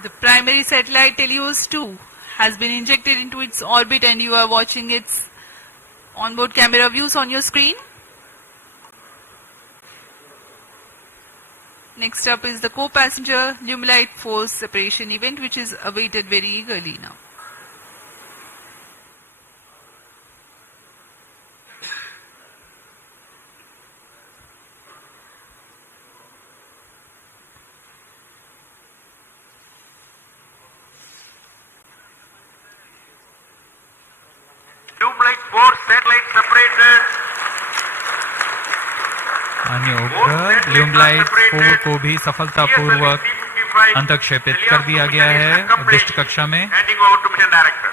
The primary satellite TeLEOS-2 has been injected into its orbit and you are watching its onboard camera views on your screen. Next up is the co-passenger Lumilite force separation event, which is awaited very eagerly now. Lumilite 4 satellite separated. अन्य उपग्रह ल्यूमलाइट 4 को भी सफलतापूर्वक अंतक्षेपित कर दिया गया है उद्दिष्ट कक्षा में। Handing over to mission director.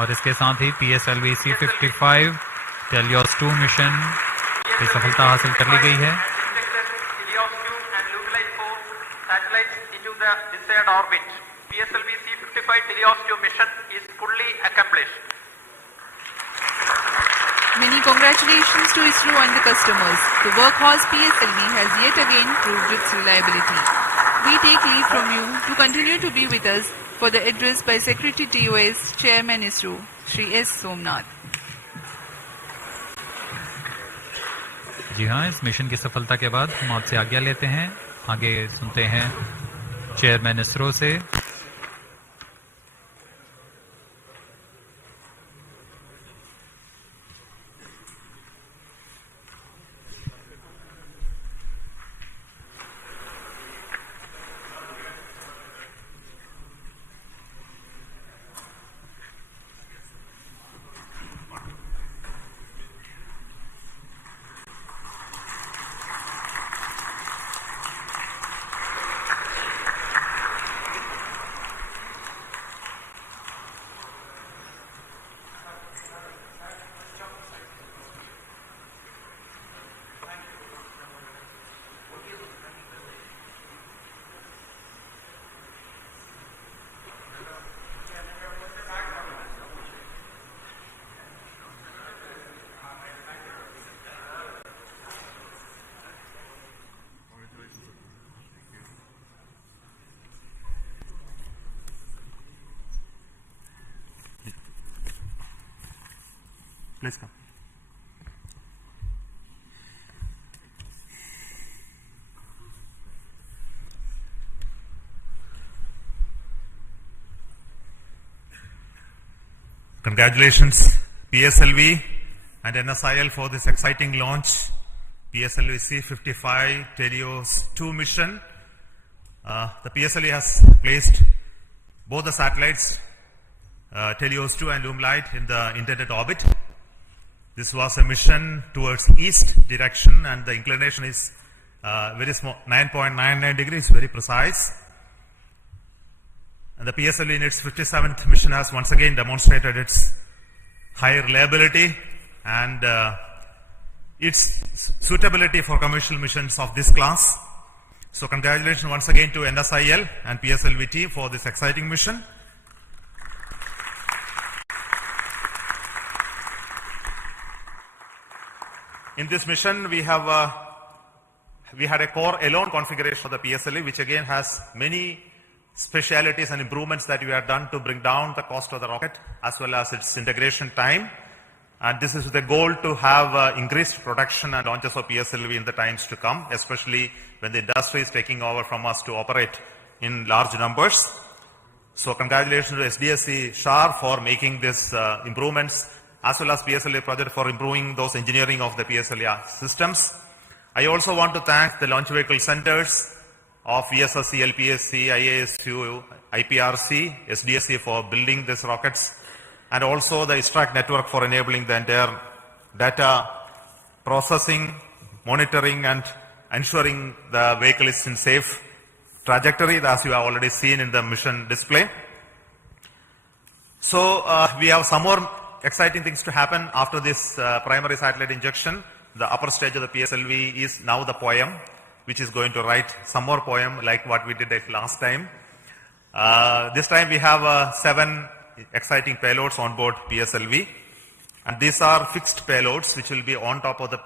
और इसके साथ ही PSLV-C55 TeLEOS-2 मिशन की सफलता हासिल कर ली गई है। TeLEOS-2 and Lumilite 4 satellites into the desired orbit. PSLV-C55 TeLEOS-2 mission is fully accomplished. Many congratulations to ISRO and the customers. The workhorse PSLV has yet again proved its reliability. We take leave from you to continue to be with us for the address by Secretary TOS, Chairman ISRO, Shri S. Somnath. जी हाँ, इस mission की सफलता के बाद हम आपसे आज्ञा लेते हैं। आगे सुनते हैं चेयरमैन इसरो से। Please come. Congratulations PSLV and NSIL for this exciting launch. PSLV-C55 TeLEOS-2 mission. The PSLV has placed both the satellites TeLEOS-2 and Loomlight in the intended orbit. This was a mission towards east direction, and the inclination is very small, 9.99 degrees, very precise. And the PSLV in its 57th mission has once again demonstrated its high reliability and its suitability for commercial missions of this class. So congratulations once again to NSIL and PSLV team for this exciting mission. In this mission, we had a core alone configuration of the PSLV, which again has many specialities and improvements that we have done to bring down the cost of the rocket as well as its integration time. And this is with the goal to have increased production and launches of PSLV in the times to come, especially when the industry is taking over from us to operate in large numbers. So congratulations to SDSC SHAR for making these improvements, as well as PSLV project for improving those engineering of the PSLV systems. I also want to thank the launch vehicle centers of VSSC, LPSC, IASU, IPRC, SDSC for building these rockets, and also the ISTRAC network for enabling the entire data processing, monitoring, and ensuring the vehicle is in safe trajectory, as you have already seen in the mission display. So we have some more exciting things to happen after this primary satellite injection. The upper stage of the PSLV is now the poem, which is going to write some more poem like what we did last time. This time we have 7 exciting payloads on board PSLV, and these are fixed payloads which will be on top of the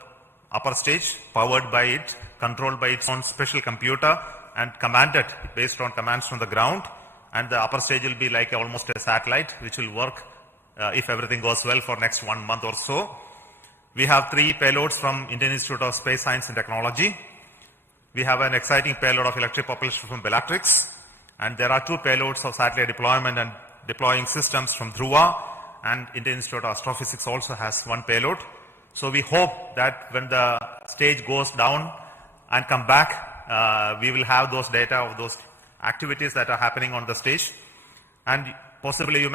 upper stage, powered by it, controlled by its own special computer, and commanded based on commands from the ground. And the upper stage will be like almost a satellite which will work if everything goes well for next 1 month or so. We have 3 payloads from Indian Institute of Space Science and Technology. We have an exciting payload of electric propulsion from Bellatrix, and there are 2 payloads of satellite deployment and deploying systems from Dhruva, and Indian Institute of Astrophysics also has 1 payload. So we hope that when the stage goes down and come back, we will have those data of those activities that are happening on the stage. And possibly you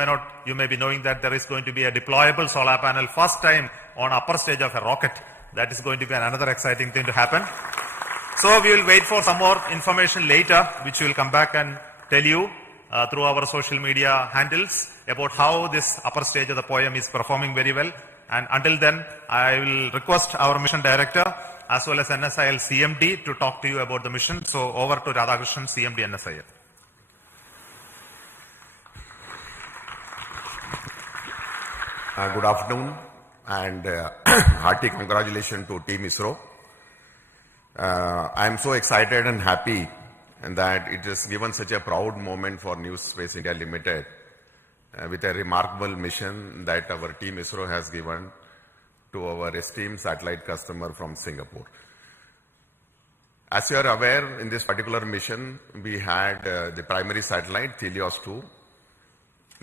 may be knowing that there is going to be a deployable solar panel first time on upper stage of a rocket. That is going to be another exciting thing to happen. So we will wait for some more information later, which we will come back and tell you through our social media handles about how this upper stage of the poem is performing very well. And until then, I will request our mission director as well as NSIL CMD to talk to you about the mission. So over to Radhakrishnan, CMD NSIL. Good afternoon, and hearty congratulations to Team ISRO. I am so excited and happy and that it has given such a proud moment for New Space India Limited with a remarkable mission that our Team ISRO has given to our esteemed satellite customer from Singapore. As you are aware, in this particular mission, we had the primary satellite, TeLEOS-2,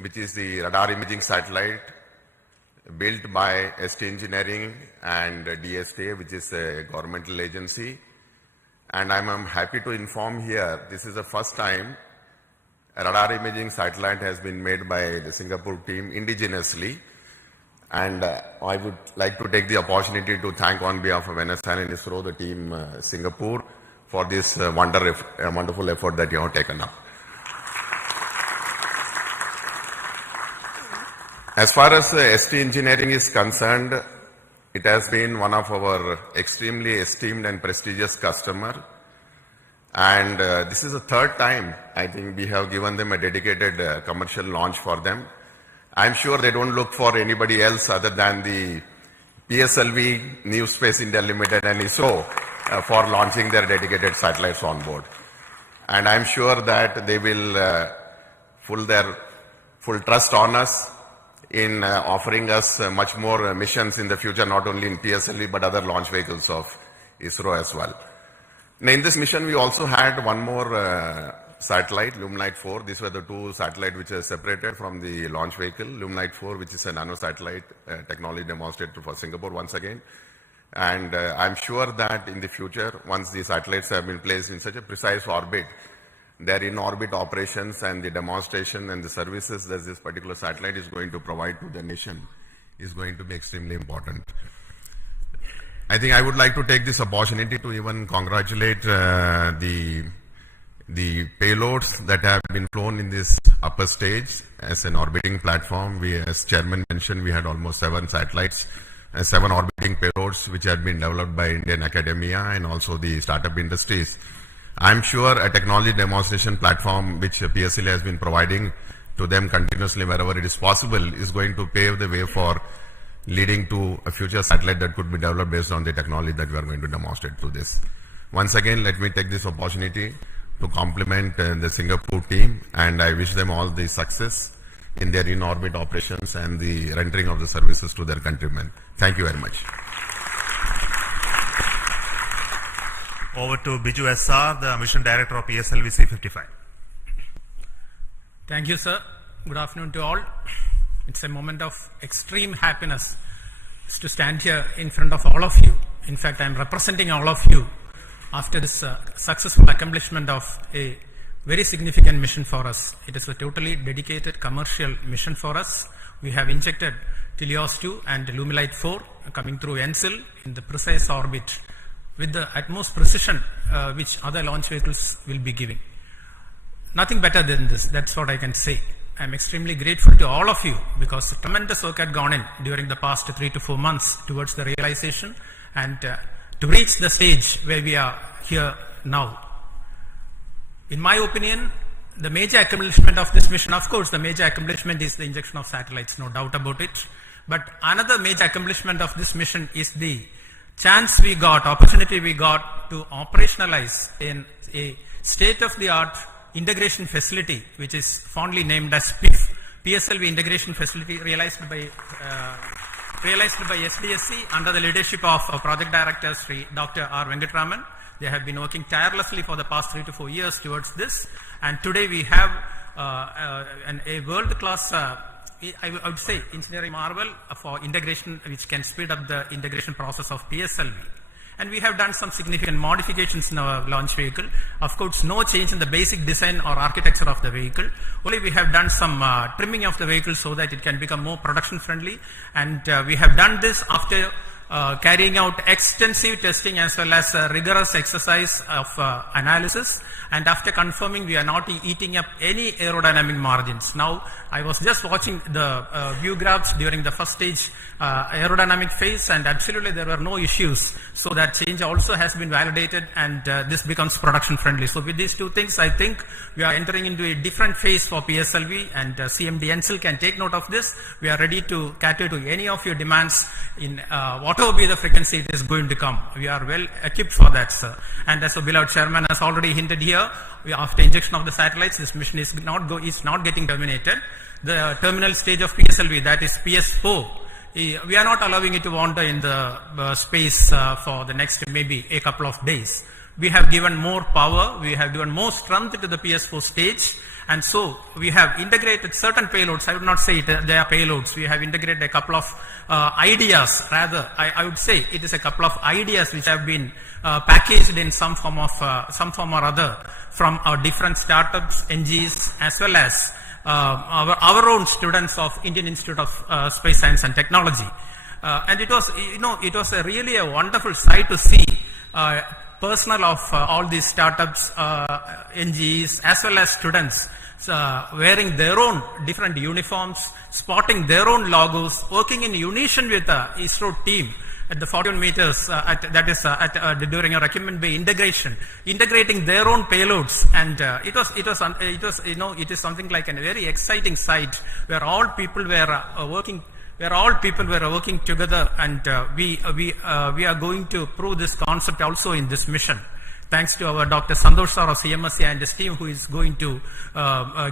which is the radar imaging satellite built by ST Engineering and DSTA, which is a governmental agency. And I'm happy to inform here, this is the first time a radar imaging satellite has been made by the Singapore team indigenously. And I would like to take the opportunity to thank on behalf of NSIL and ISRO, the team Singapore, for this wonderful effort that you have taken up. As far as ST Engineering is concerned, it has been one of our extremely esteemed and prestigious customer. And this is the 3rd time, I think, we have given them a dedicated commercial launch for them. I'm sure they don't look for anybody else other than the PSLV, New Space India Limited and ISRO for launching their dedicated satellites on board. And I'm sure that they will full trust on us in offering us much more missions in the future, not only in PSLV but other launch vehicles of ISRO as well. Now, in this mission, we also had one more satellite, Loomlight 4. These were the 2 satellites which are separated from the launch vehicle. Loomlight 4, which is a nano satellite technology demonstrated for Singapore once again. And I'm sure that in the future, once the satellites have been placed in such a precise orbit, their in-orbit operations and the demonstration and the services that this particular satellite is going to provide to the nation is going to be extremely important. I think I would like to take this opportunity to even congratulate the payloads that have been flown in this upper stage as an orbiting platform. We, as Chairman mentioned, we had almost 7 satellites, 7 orbiting payloads which had been developed by Indian academia and also the startup industries. I'm sure a technology demonstration platform which PSLV has been providing to them continuously wherever it is possible is going to pave the way for leading to a future satellite that could be developed based on the technology that we are going to demonstrate through this. Once again, let me take this opportunity to compliment the Singapore team, and I wish them all the success in their in-orbit operations and the rendering of the services to their countrymen. Thank you very much. Over to Biju SR, the Mission Director of PSLV-C55. Thank you, sir. Good afternoon to all. It's a moment of extreme happiness to stand here in front of all of you. In fact, I'm representing all of you after this successful accomplishment of a very significant mission for us. It is a totally dedicated commercial mission for us. We have injected TeLEOS-2 and Lumilite 4 coming through ENSIL in the precise orbit with the utmost precision which other launch vehicles will be giving. Nothing better than this, that's what I can say. I'm extremely grateful to all of you because tremendous work had gone in during the past 3 to 4 months towards the realization and to reach the stage where we are here now. In my opinion, the major accomplishment of this mission, of course, the major accomplishment is the injection of satellites, no doubt about it. But another major accomplishment of this mission is the chance we got, opportunity we got to operationalize in a state-of-the-art integration facility, which is fondly named as PSLV Integration Facility, realized by SDSC under the leadership of Project Director Sri Dr. R. Venkatraman. They have been working tirelessly for the past 3 to 4 years towards this, and today we have a world-class, I would say, engineering marvel for integration, which can speed up the integration process of PSLV. And we have done some significant modifications in our launch vehicle. Of course, no change in the basic design or architecture of the vehicle. Only we have done some trimming of the vehicle so that it can become more production friendly. And we have done this after carrying out extensive testing as well as rigorous exercise of analysis, and after confirming we are not eating up any aerodynamic margins. Now, I was just watching the view graphs during the first stage aerodynamic phase, and absolutely there were no issues. So that change also has been validated, and this becomes production friendly. So with these two things, I think we are entering into a different phase for PSLV, and CMD ENSIL can take note of this. We are ready to cater to any of your demands in whatever be the frequency it is going to come. We are well equipped for that, sir. And as the beloved chairman has already hinted here, after injection of the satellites, this mission is not getting terminated. The terminal stage of PSLV, that is PS4, we are not allowing it to wander in the space for the next maybe a couple of days. We have given more power, we have given more strength to the PS4 stage, and so we have integrated certain payloads. I would not say they are payloads. We have integrated a couple of ideas, rather. I would say it is a couple of ideas which have been packaged in some form or other from our different startups, NGs, as well as our own students of Indian Institute of Space Science and Technology. And it was, it was really a wonderful sight to see personnel of all these startups, NGs, as well as students wearing their own different uniforms, spotting their own logos, working in unison with the ISRO team at the 41 meters, during our Acumen Bay integration, integrating their own payloads, and it is something like a very exciting sight where all people were working. Where all people were working together, and we are going to prove this concept also in this mission. Thanks to our Dr. Santosh sir of CMSC and his team, who is going to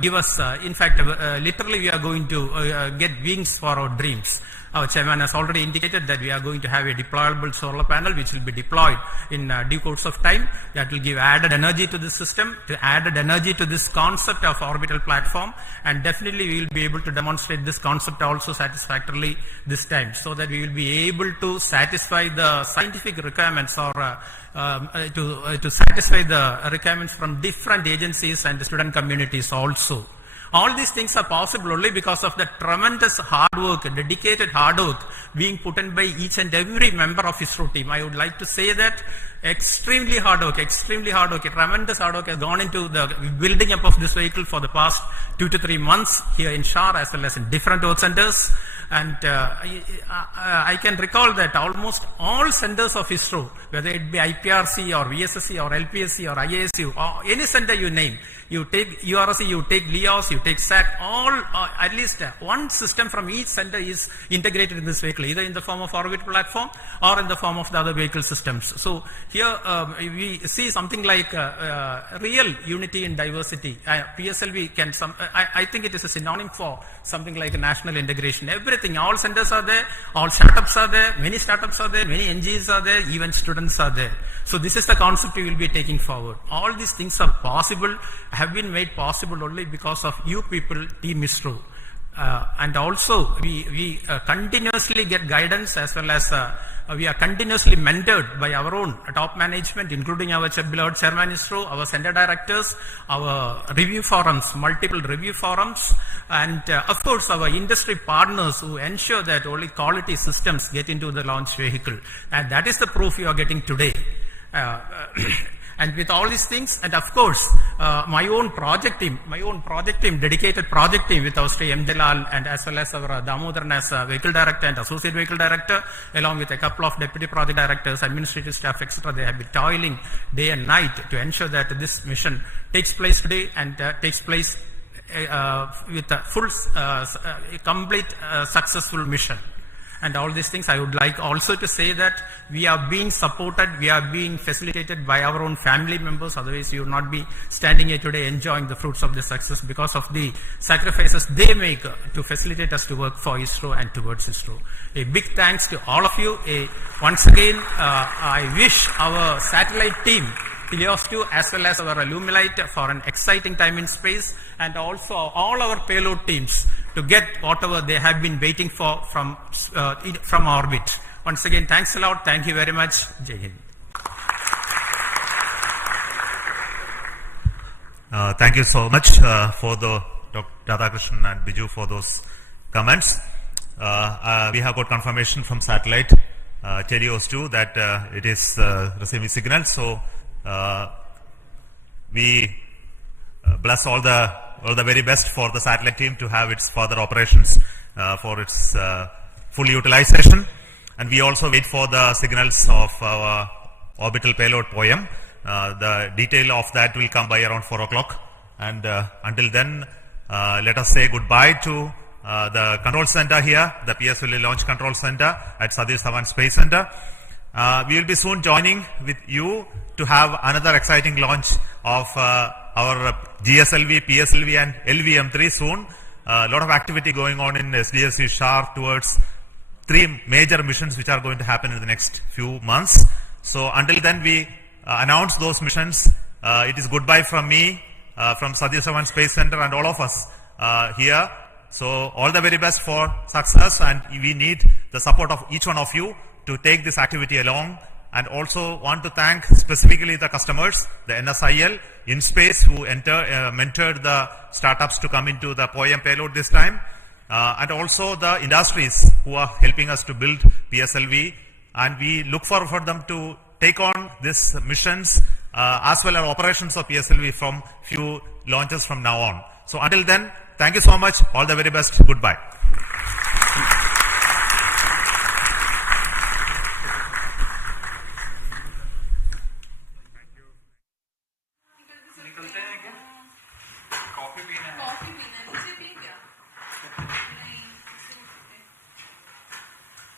give us, in fact, literally we are going to get wings for our dreams. Our chairman has already indicated that we are going to have a deployable solar panel which will be deployed in due course of time. That will give added energy to the system, added energy to this concept of orbital platform, and definitely we will be able to demonstrate this concept also satisfactorily this time, so that we will be able to satisfy the scientific requirements or to satisfy the requirements from different agencies and the student communities also. All these things are possible only because of the tremendous hard work, dedicated hard work being put in by each and every member of ISRO team. I would like to say that extremely hard work, tremendous hard work has gone into the building up of this vehicle for the past 2 to 3 months here in Shar as well as in different work centers. And I can recall that almost all centers of ISRO, whether it be IPRC or VSSC or LPSC or IASU or any center you name, you take URC, you take TeLEOS, you take SAT, all at least one system from each center is integrated in this vehicle, either in the form of orbital platform or in the form of the other vehicle systems. So here we see something like real unity in diversity. PSLV can I think it is a synonym for something like a national integration. Everything, all centers are there, all startups are there, many startups are there, many NGOs are there, even students are there. So this is the concept we will be taking forward. All these things are possible, have been made possible only because of you people, Team ISRO. And also we continuously get guidance as well as we are continuously mentored by our own top management, including our beloved chairman ISRO, our center directors, our review forums, multiple review forums, and of course our industry partners who ensure that only quality systems get into the launch vehicle. And that is the proof you are getting today. And with all these things, and of course, my own project team, dedicated project team with our Sri M. Delal and as well as our Damodaran as vehicle director and associate vehicle director, along with a couple of deputy project directors, administrative staff, etc. They have been toiling day and night to ensure that this mission takes place today and takes place with a full, complete, successful mission. And all these things, I would like also to say that we are being supported, we are being facilitated by our own family members. Otherwise, you would not be standing here today enjoying the fruits of this success because of the sacrifices they make to facilitate us to work for ISRO and towards ISRO. A big thanks to all of you. Once again, I wish our satellite team, TeLEOS-2 as well as our Illumilite for an exciting time in space, and also all our payload teams to get whatever they have been waiting for from orbit. Once again, thanks a lot. Thank you very much. Jai Hind. Thank you so much for the Dr. Radhakrishnan and Biju for those comments. We have got confirmation from satellite TeLEOS-2 that it is receiving signals. So we bless all the very best for the satellite team to have its further operations for its full utilization. And we also wait for the signals of our orbital payload POEM. The detail of that will come by around 4 o'clock. And until then, let us say goodbye to the control center here, the PSLV Launch Control Center at Satish Dhawan Space Center. We will be soon joining with you to have another exciting launch of our GSLV, PSLV and LVM3 soon. A lot of activity going on in SDSC Shar towards 3 major missions which are going to happen in the next few months. So until then we announce those missions. It is goodbye from me, from Satish Dhawan Space Center and all of us here. So all the very best for success, and we need the support of each one of you to take this activity along. And also want to thank specifically the customers, the NSIL, InSpace, who mentored the startups to come into the POEM payload this time, and also the industries who are helping us to build PSLV. And we look forward for them to take on these missions as well as operations of PSLV from few launches from now on. So until then, thank you so much. All the very best. Goodbye.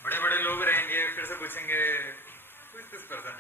बड़े बड़े लोग रहेंगे, फिर से पूछेंगे who is this person?